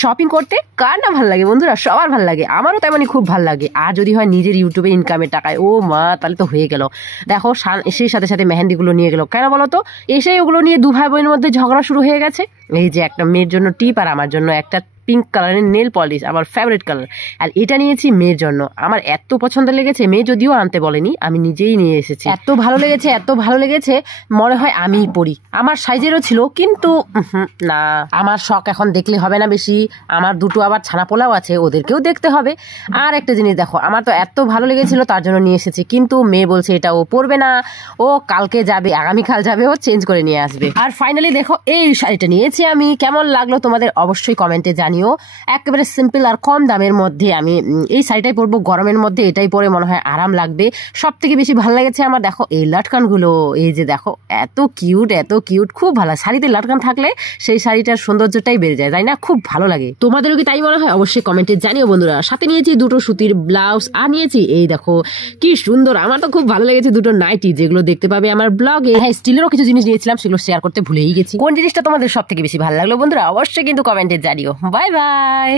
Shopping করতে কার না ভালো লাগে বন্ধুরা, সবার ভালো লাগে, আমারও তেমনই খুব ভালো লাগে। আর যদি হয় নিজের ইউটিউবে ইনকামের টাকায়, ও মা, তাহলে তো হয়ে গেল। দেখো সেই সাথে সাথে মেহেন্দিগুলো নিয়ে গেল, কেন বলো তো? এসেই ওগুলো নিয়ে দু ভাই বোনের মধ্যে ঝগড়া শুরু হয়ে গেছে। এই যে একটা মেয়ের জন্য টিপ আর আমার জন্য একটা পিঙ্ক কালারের নেল পলিশ, আমার ফেভারিট কালার। আর এটা নিয়েছি মেয়ের জন্য, আমার এত পছন্দ লেগেছে, মেয়ে যদিও আনতে বলেনি, আমি নিজেই নিয়ে এসেছি। এত ভালো লেগেছে, এত ভালো লেগেছে, মনে হয় আমিই পরি। আমার সাইজেরও ছিল, কিন্তু না, আমার শখ এখন দেখলে হবে না বেশি। আমার দুটো আবার ছানা পোলাও আছে, ওদেরকেও দেখতে হবে। আর একটা জিনিস দেখো, আমার তো এত ভালো লেগেছিল তার জন্য নিয়ে এসেছি, কিন্তু মেয়ে বলছে এটা ও পরবে না, ও কালকে যাবে, আগামীকাল যাবে, ও চেঞ্জ করে নিয়ে আসবে। আর ফাইনালি দেখো এই শাড়িটা নিয়েছি আমি, কেমন লাগলো তোমাদের অবশ্যই কমেন্টে জানিও। একেবারে সিম্পল আর কম দামের মধ্যে আমি এই শাড়িটাই পরবো, গরমের মধ্যে এটাই পরে মনে হয় আরাম লাগবে। সব থেকে বেশি ভালো লেগেছে আমার, দেখো এই লাটকানগুলো, এই যে দেখো এত কিউট, এত কিউট, খুব ভালো। শাড়িতে লাটকান থাকলে সেই শাড়িটার সৌন্দর্যটাই বেড়ে যায়, তাই না? খুব ভালো লাগে। তোমাদেরও কি তাই মনে হয়? অবশ্যই কমেন্টে জানিও বন্ধুরা। সাথে নিয়েছি দুটো সুতির ব্লাউজ, আর নিয়েছি এই দেখো কি সুন্দর, আমার তো খুব ভালো লেগেছে দুটো নাইটি, যেগুলো দেখতে পাবে আমার ব্লগে। হ্যাঁ, স্টিলেরও কিছু জিনিস নিয়েছিলাম, সেগুলো শেয়ার করতে ভুলেই গেছি। কোন জিনিসটা তোমাদের সব থেকে বেশি ভালো লাগলো বন্ধুরা, অবশ্যই কিন্তু কমেন্টে জানিও। Bye bye.